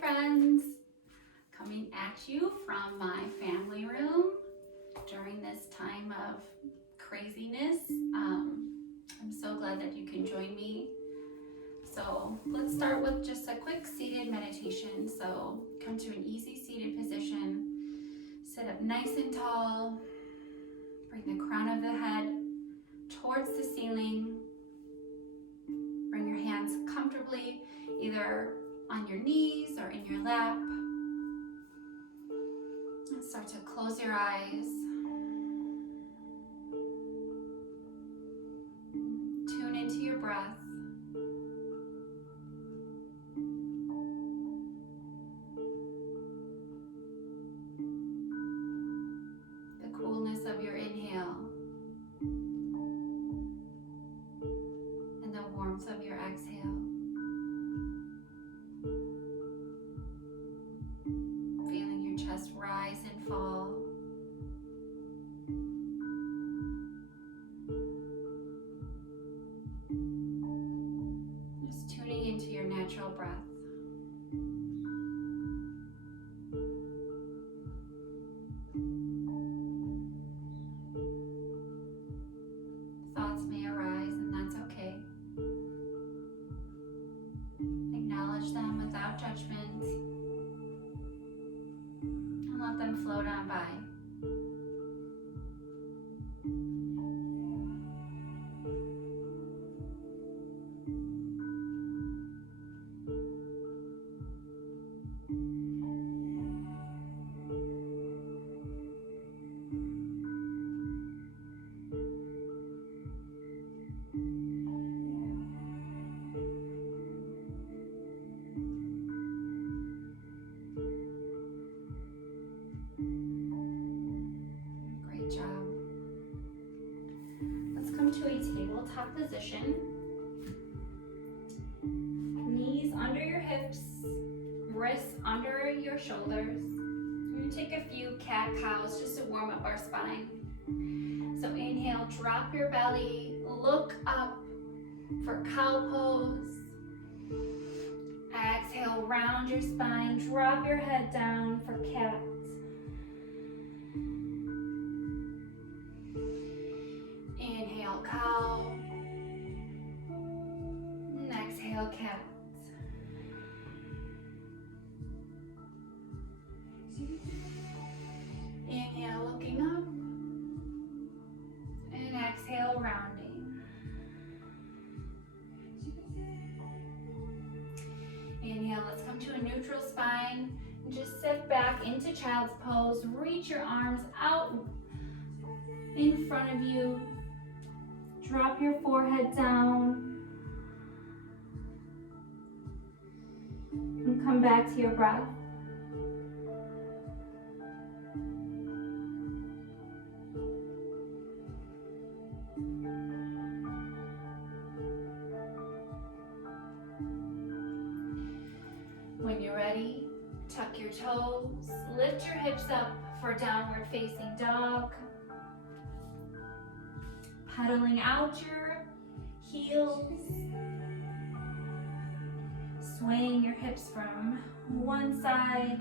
friends, coming at you from my family room during this time of craziness. I'm so glad that you can join me. So let's start with just a quick seated meditation. So come to an easy seated position, sit up nice and tall, bring the crown of the head towards the ceiling, bring your hands comfortably either on your knees or in your lap. And start to close your eyes. Tune into your breath. The coolness of your inhale and the warmth of your exhale. Rise and fall. Just tuning into your natural breath. Thoughts may arise, and that's okay. Acknowledge them without judgment. Let them float on by. To a tabletop position. Knees under your hips, wrists under your shoulders. We're going to take a few cat-cows just to warm up our spine. So inhale, drop your belly, look up for cow pose. Exhale, round your spine, drop your head down for cat. Inhale, cow, and exhale, cat. Inhale, looking up, and exhale, rounding. Inhale, let's come to a neutral spine. Just sit back into child's pose. Reach your arms out in front of you. Drop your forehead down and come back to your breath. When you're ready, tuck your toes, lift your hips up for downward facing dog. Pedaling out your heels, swaying your hips from one side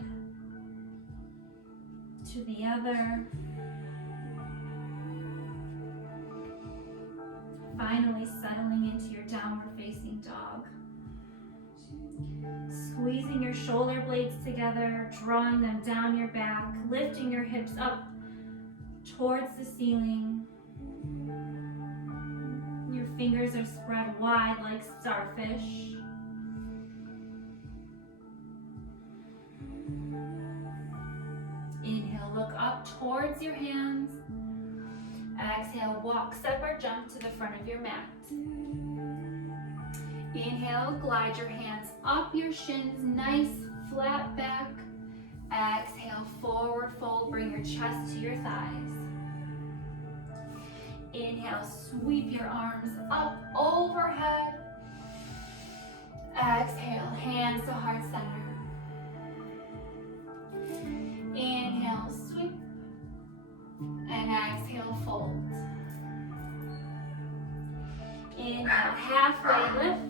to the other. Finally settling into your downward facing dog. Squeezing your shoulder blades together, drawing them down your back, lifting your hips up towards the ceiling. Your fingers are spread wide like starfish. Inhale, look up towards your hands. Exhale, walk, step or jump to the front of your mat. Inhale, glide your hands up your shins, nice flat back. Exhale, forward fold, bring your chest to your thighs. Inhale, sweep your arms up overhead. Exhale, hands to heart center. Inhale, sweep. And exhale, fold. Inhale, halfway lift.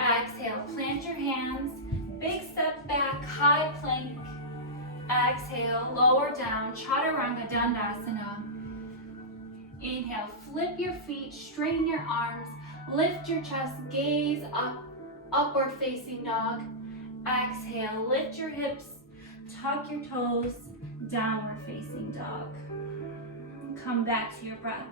Exhale, plant your hands, big step back, high plank. Exhale, lower down, Chaturanga Dandasana. Inhale, flip your feet, straighten your arms, lift your chest, gaze up, upward facing dog. Exhale, lift your hips, tuck your toes, downward facing dog. Come back to your breath.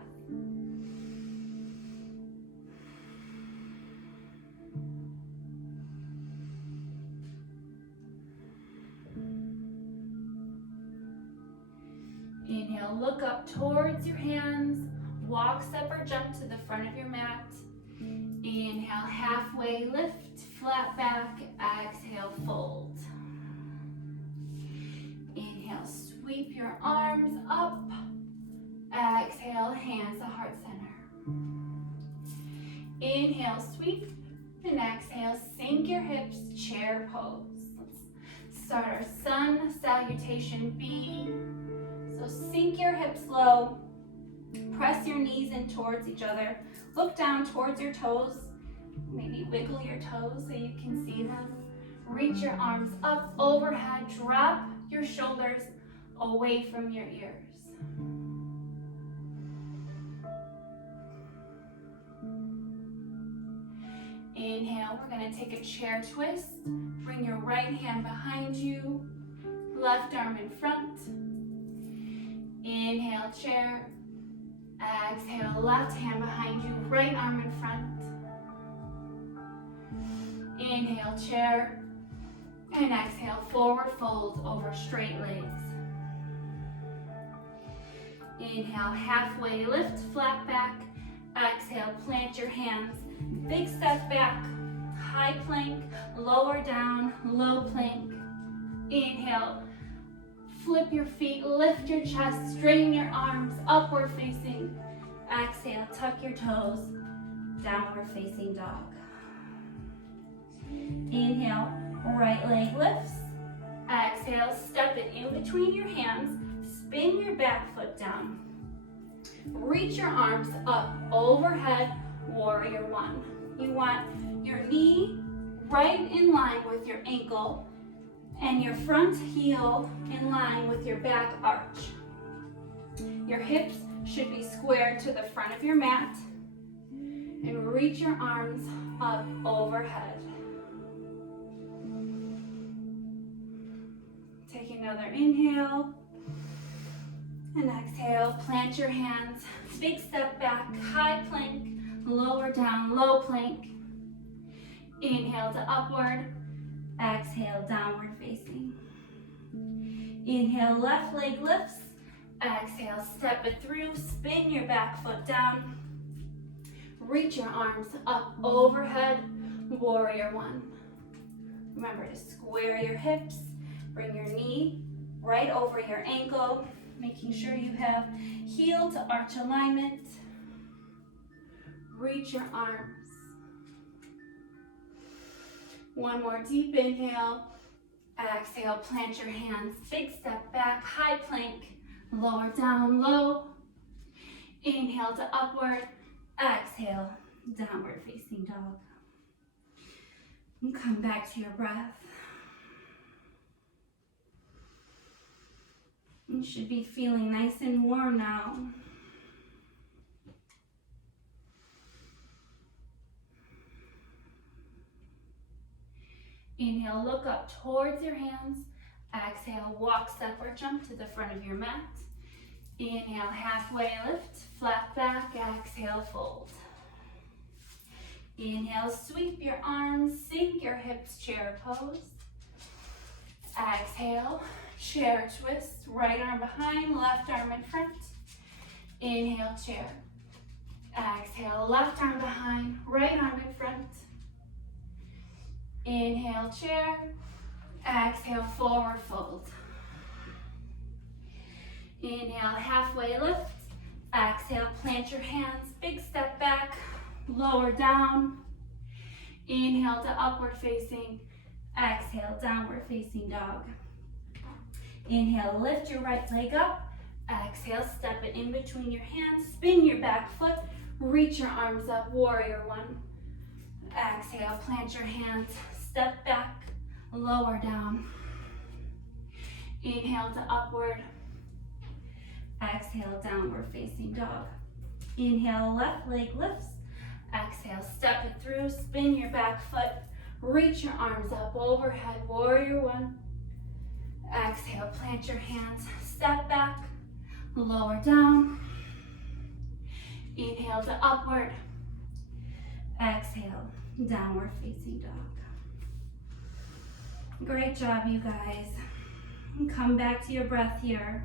Inhale, look up towards your hands, walk, step, or jump to the front of your mat. Inhale, halfway lift, flat back, exhale, fold. Inhale, sweep your arms up, exhale, hands to heart center. Inhale, sweep, and exhale, sink your hips, chair pose. Let's start our sun salutation B. So sink your hips low, press your knees in towards each other, look down towards your toes, maybe wiggle your toes so you can see them. Reach your arms up overhead, drop your shoulders away from your ears. Inhale, we're going to take a chair twist. Bring your right hand behind you, left arm in front. Inhale, chair. Exhale, left hand behind you, right arm in front. Inhale, chair. And exhale, forward fold over straight legs. Inhale, halfway lift, flat back. Exhale, plant your hands. Big step back, high plank, lower down, low plank. Inhale, flip your feet, lift your chest, straighten your arms, upward facing. Exhale, tuck your toes, downward facing dog. Inhale, right leg lifts. Exhale, step it in between your hands, spin your back foot down. Reach your arms up overhead, warrior one. You want your knee right in line with your ankle and your front heel in line with your back arch. Your hips should be squared to the front of your mat, and reach your arms up overhead. Take another inhale and exhale. Plant your hands, big step back, high plank, lower down, low plank. Inhale to upward. Exhale, downward facing. Inhale, left leg lifts. Exhale, step it through, spin your back foot down. Reach your arms up overhead, warrior one. Remember to square your hips, bring your knee right over your ankle, making sure you have heel to arch alignment. Reach your arms. One more deep inhale. Exhale, plant your hands, big step back, high plank, lower down, low. Inhale to upward. Exhale, downward facing dog. And come back to your breath. You should be feeling nice and warm now. Inhale, look up towards your hands. Exhale, walk, step, or jump to the front of your mat. Inhale, halfway lift, flat back. Exhale, fold. Inhale, sweep your arms, sink your hips, chair pose. Exhale, chair twist, right arm behind, left arm in front. Inhale, chair. Exhale, left arm behind, right arm in front. Inhale, chair. Exhale, forward fold. Inhale, halfway lift. Exhale, plant your hands, big step back, lower down. Inhale to upward facing. Exhale, downward facing dog. Inhale, lift your right leg up. Exhale, step it in between your hands, spin your back foot, reach your arms up, warrior one. Exhale, plant your hands, step back, lower down. Inhale to upward. Exhale, downward facing dog. Inhale, left leg lifts. Exhale, step it through, spin your back foot. Reach your arms up overhead, warrior one. Exhale, plant your hands, step back, lower down. Inhale to upward. Exhale, downward facing dog. Great job, you guys. And come back to your breath here.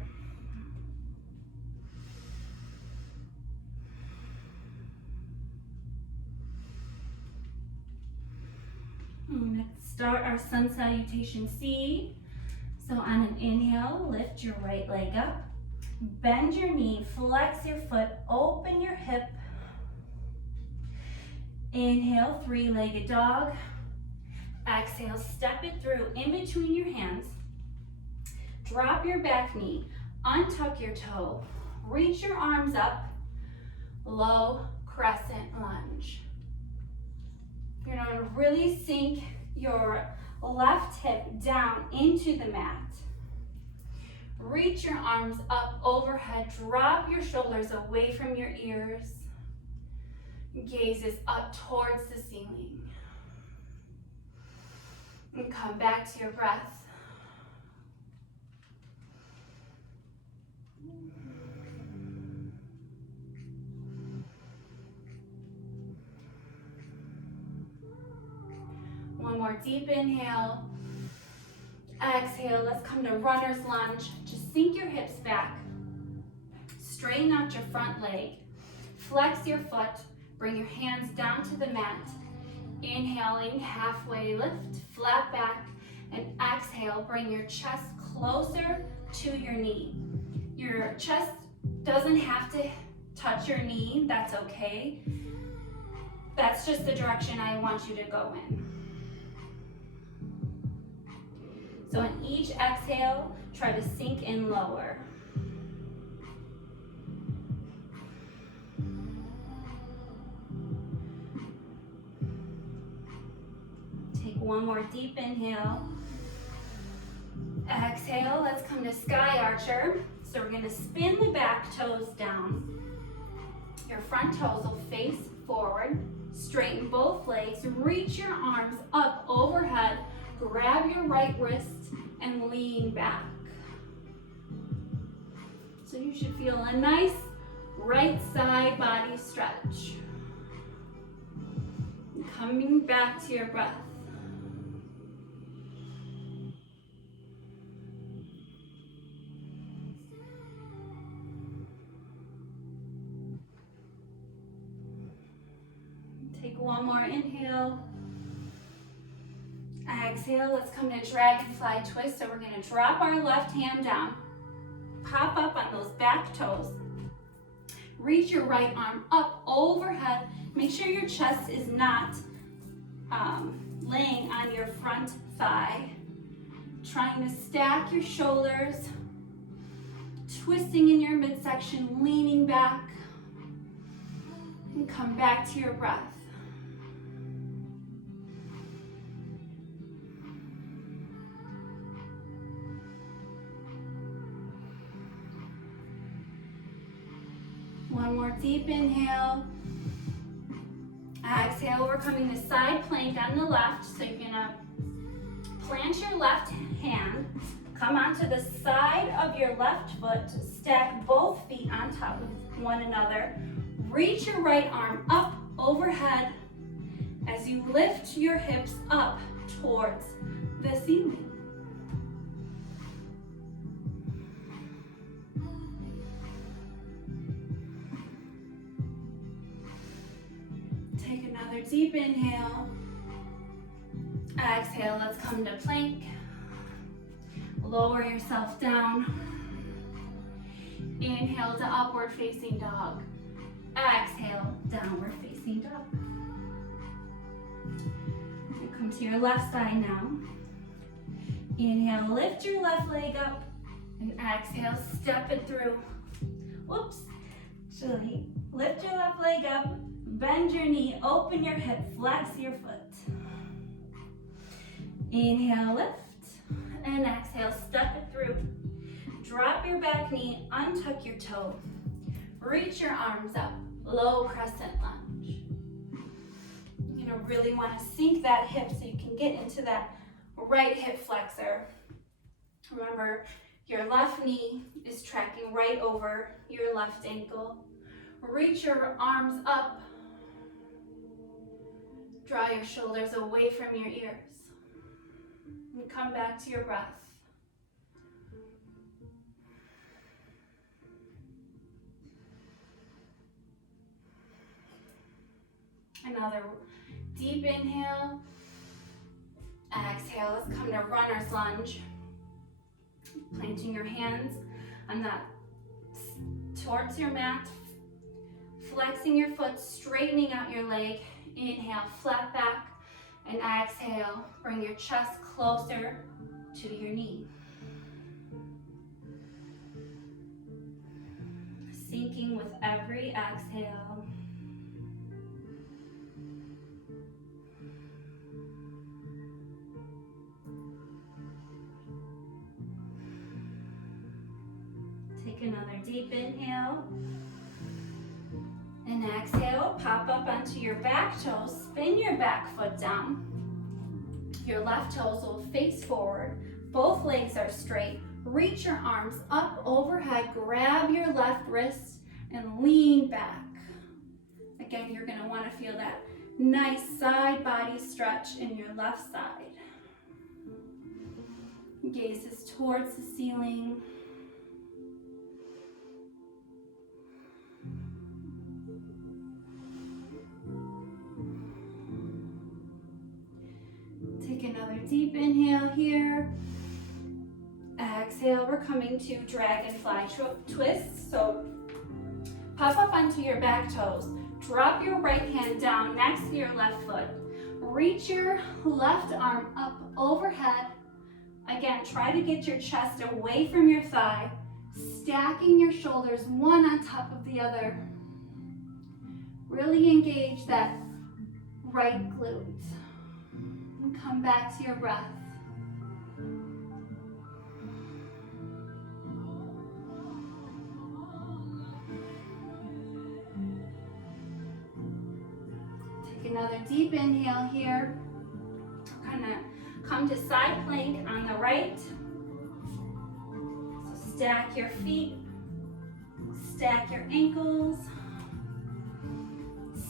I'm going to start our sun salutation C. So on an inhale, lift your right leg up. Bend your knee, flex your foot, open your hip. Inhale, three-legged dog. Exhale, step it through in between your hands. Drop your back knee, untuck your toe, reach your arms up, low crescent lunge. You're going to really sink your left hip down into the mat. Reach your arms up overhead, drop your shoulders away from your ears. Gaze is up towards the ceiling. And come back to your breath. One more deep inhale. Exhale, let's come to runner's lunge. Just sink your hips back. Straighten out your front leg. Flex your foot. Bring your hands down to the mat. Inhaling, halfway lift, flat back. And exhale, bring your chest closer to your knee. Your chest doesn't have to touch your knee, that's okay. That's just the direction I want you to go in. So in each exhale, try to sink in lower. Take one more deep inhale. Exhale, let's come to sky archer. So we're gonna spin the back toes down. Your front toes will face forward. Straighten both legs, reach your arms up overhead. Grab your right wrist and lean back. So you should feel a nice right side body stretch. Coming back to your breath. Take one more inhale. Exhale, let's come to dragonfly twist. So we're gonna drop our left hand down. Pop up on those back toes. Reach your right arm up overhead. Make sure your chest is not laying on your front thigh. Trying to stack your shoulders. Twisting in your midsection, leaning back. And come back to your breath. One more deep inhale. Exhale, we're coming to side plank on the left. So you're gonna plant your left hand, come onto the side of your left foot, stack both feet on top of one another. Reach your right arm up overhead as you lift your hips up towards the ceiling. Take another deep inhale. Exhale, let's come to plank. Lower yourself down. Inhale to upward facing dog. Exhale, downward facing dog. You come to your left side now. Inhale, lift your left leg up. And exhale, step it through. Whoops. Actually, lift your left leg up. Bend your knee, open your hip, flex your foot. Inhale, lift, and exhale, step it through. Drop your back knee, untuck your toe. Reach your arms up, low crescent lunge. You're gonna really wanna sink that hip so you can get into that right hip flexor. Remember, your left knee is tracking right over your left ankle. Reach your arms up. Draw your shoulders away from your ears. And come back to your breath. Another deep inhale. Exhale, let's come to runner's lunge. Planting your hands on that towards your mat. Flexing your foot, straightening out your leg. Inhale, flat back. And exhale, bring your chest closer to your knee. Sinking with every exhale. Take another deep inhale. And exhale, pop up onto your back toes, spin your back foot down. Your left toes will face forward, both legs are straight. Reach your arms up overhead, grab your left wrist and lean back. Again, you're gonna wanna feel that nice side body stretch in your left side. Gaze is towards the ceiling. Take another deep inhale here. Exhale, we're coming to dragonfly twist. So pop up onto your back toes. Drop your right hand down next to your left foot. Reach your left arm up overhead. Again, try to get your chest away from your thigh, stacking your shoulders one on top of the other. Really engage that right glute. And come back to your breath. Take another deep inhale here. We're gonna come to side plank on the right. So stack your feet, stack your ankles,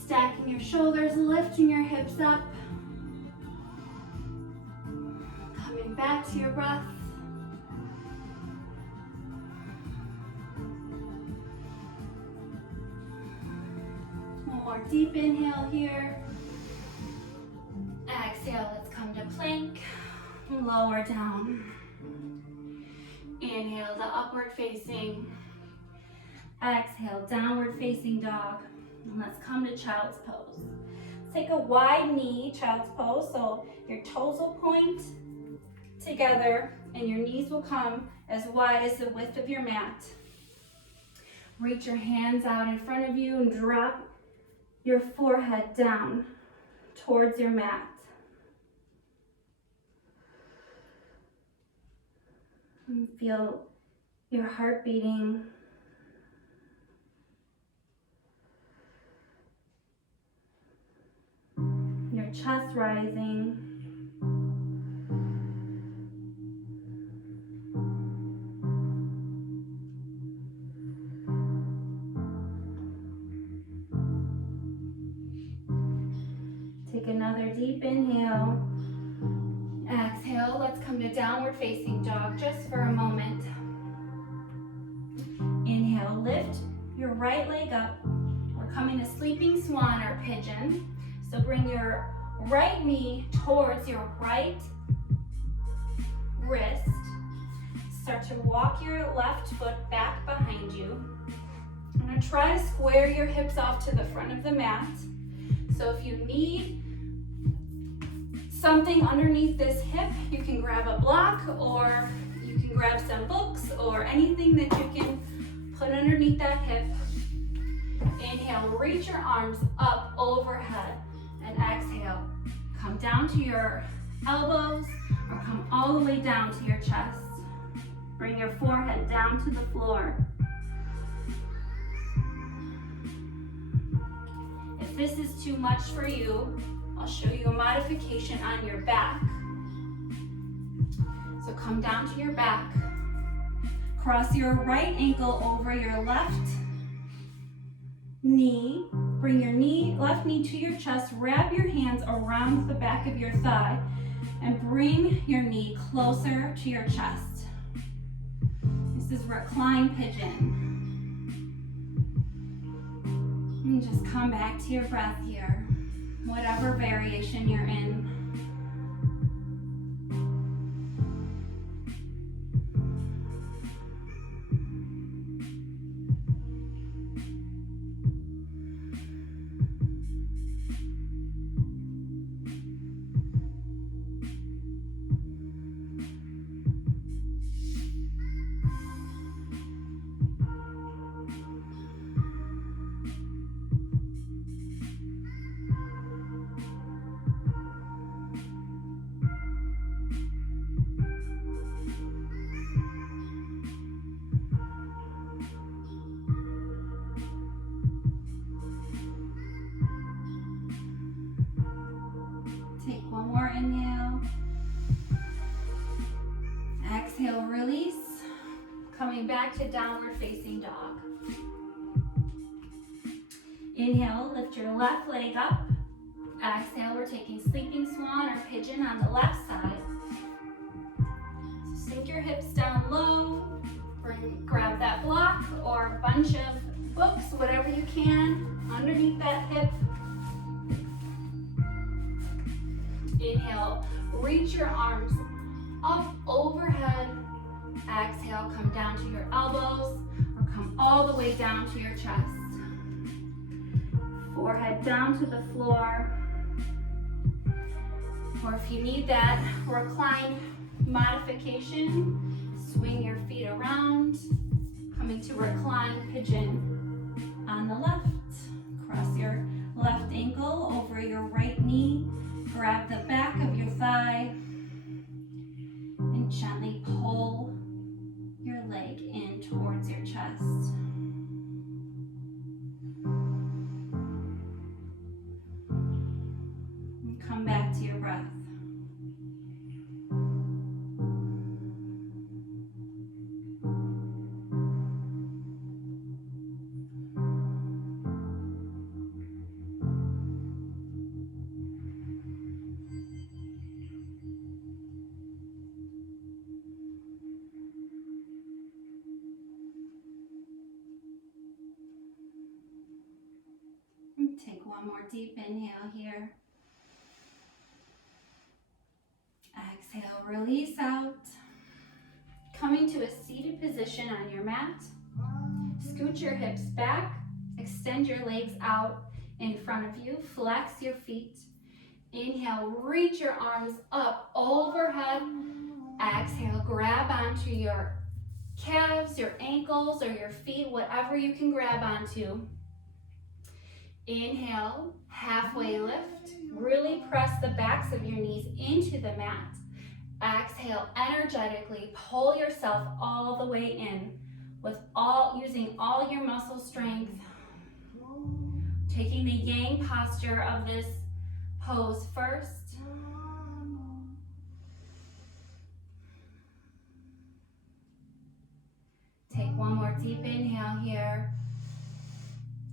stacking your shoulders, lifting your hips up. Coming back to your breath. One more deep inhale here. Exhale, let's come to plank. Lower down. Inhale to upward facing. Exhale, downward facing dog. And let's come to child's pose. Let's take a wide knee, child's pose. So your toes will point together and your knees will come as wide as the width of your mat. Reach your hands out in front of you and drop your forehead down towards your mat. And feel your heart beating. Your chest rising. Take another deep inhale. Exhale, let's come to downward facing dog just for a moment. Inhale, lift your right leg up. We're coming to sleeping swan or pigeon. So bring your right knee towards your right wrist. Start to walk your left foot back behind you. I'm gonna try to square your hips off to the front of the mat. So if you need something underneath this hip, you can grab a block or you can grab some books or anything that you can put underneath that hip. Inhale, reach your arms up overhead and exhale. Come down to your elbows, all the way down to your chest. Bring your forehead down to the floor. If this is too much for you, I'll show you a modification on your back. So come down to your back. Cross your right ankle over your left knee. Bring your left knee to your chest. Wrap your hands around the back of your thigh and bring your knee closer to your chest. This is recline pigeon. And just come back to your breath here, whatever variation you're in. Take one more inhale. Exhale, release. Coming back to downward facing dog. Inhale, lift your left leg up. Exhale, we're taking sleeping swan or pigeon on the left side. So sink your hips down low. Grab that block or a bunch of books, whatever you can, underneath that hip. Inhale, reach your arms up overhead. Exhale, come down to your elbows or come all the way down to your chest. Forehead down to the floor. Or if you need that recline modification, swing your feet around, coming to recline pigeon on the left. Cross your left ankle over your right knee. Grab the back of your thigh and gently pull your leg in towards your chest. And come back to your breath. Take one more deep inhale here. Exhale, release out. Coming to a seated position on your mat. Scoot your hips back. Extend your legs out in front of you. Flex your feet. Inhale, reach your arms up overhead. Exhale, grab onto your calves, your ankles, or your feet, whatever you can grab onto. Inhale, halfway lift. Really press the backs of your knees into the mat. Exhale, energetically pull yourself all the way in using all your muscle strength. Taking the yang posture of this pose first. Take one more deep inhale here.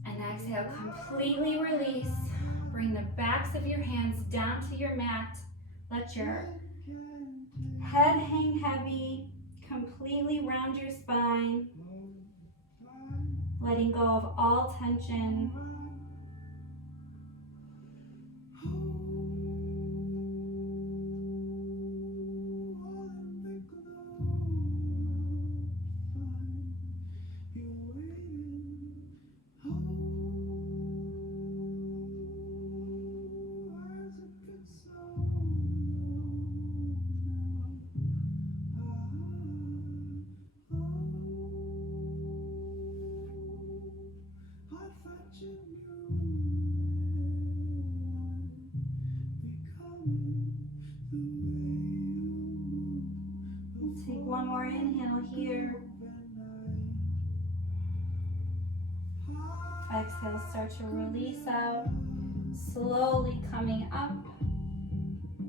And exhale, completely release. Bring the backs of your hands down to your mat. Let your head hang heavy. Completely round your spine. Letting go of all tension. I thought you one more inhale here. Exhale, start to release out, slowly coming up.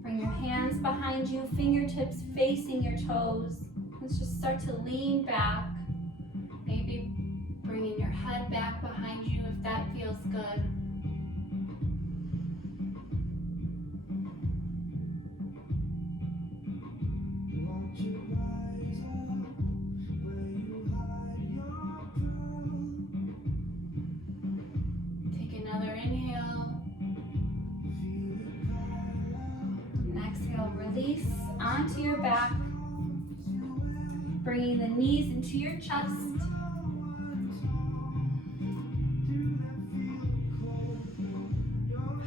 Bring your hands behind you, fingertips facing your toes. Let's just start to lean back. Maybe bringing your head back behind you if that feels good. Take another inhale. And exhale, release onto your back. Bringing the knees into your chest.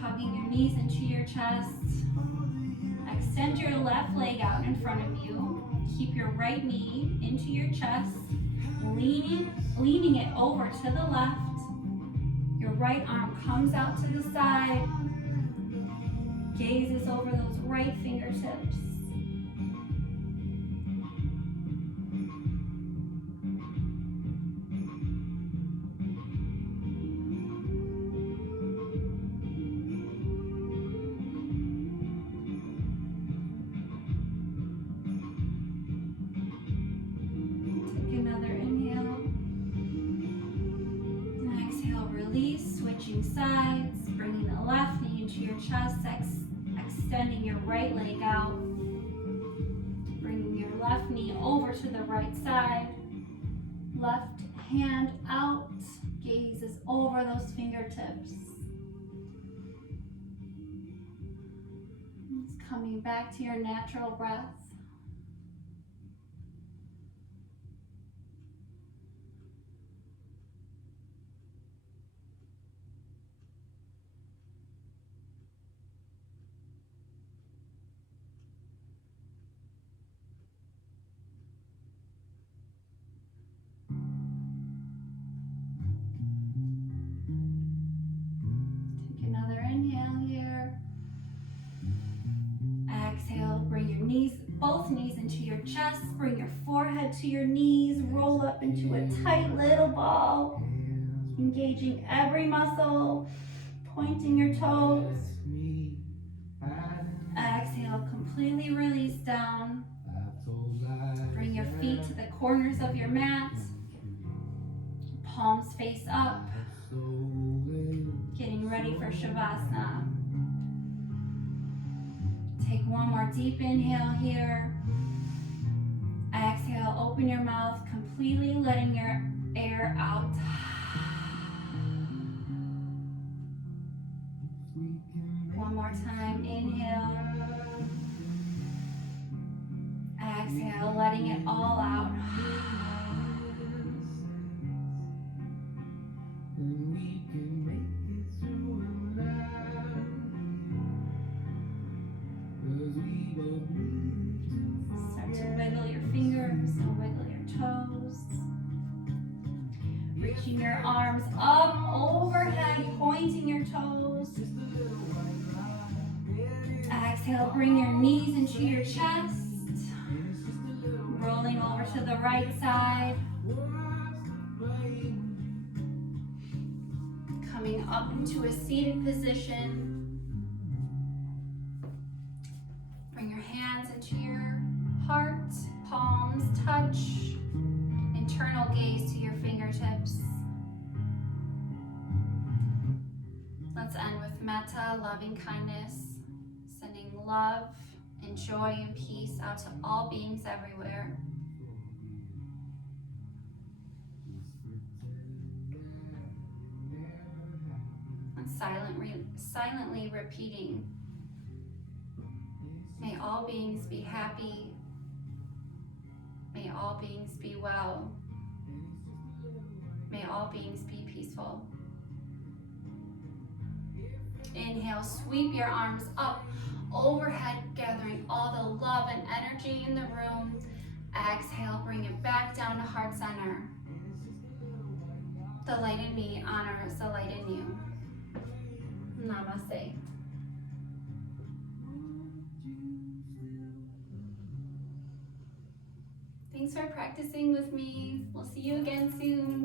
Hugging your knees into your chest. Extend your left leg out in front of you. Keep your right knee into your chest. Leaning it over to the left. Your right arm comes out to the side. Gaze is over those right fingertips. Switching sides, bringing the left knee into your chest, extending your right leg out, bringing your left knee over to the right side, left hand out, gaze is over those fingertips. It's coming back to your natural breath. Both knees into your chest, bring your forehead to your knees, roll up into a tight little ball, engaging every muscle, pointing your toes. Exhale, completely release down. Bring your feet to the corners of your mat, palms face up, getting ready for Shavasana. Take one more deep inhale here. Exhale, open your mouth, completely letting your air out. One more time, inhale. Exhale, letting it all out. Start to wiggle your fingers and wiggle your toes. Reaching your arms up overhead, pointing your toes. Exhale, bring your knees into your chest. Rolling over to the right side. Coming up into a seated position. Bring your hands into your heart, palms touch, internal gaze to your fingertips. Let's end with metta, loving kindness, sending love and joy and peace out to all beings everywhere. And silently repeating, may all beings be happy. May all beings be well. May all beings be peaceful. Inhale, sweep your arms up overhead, gathering all the love and energy in the room. Exhale, bring it back down to heart center. The light in me honors the light in you. Namaste. Thank Thanks for practicing with me. We'll see you again soon.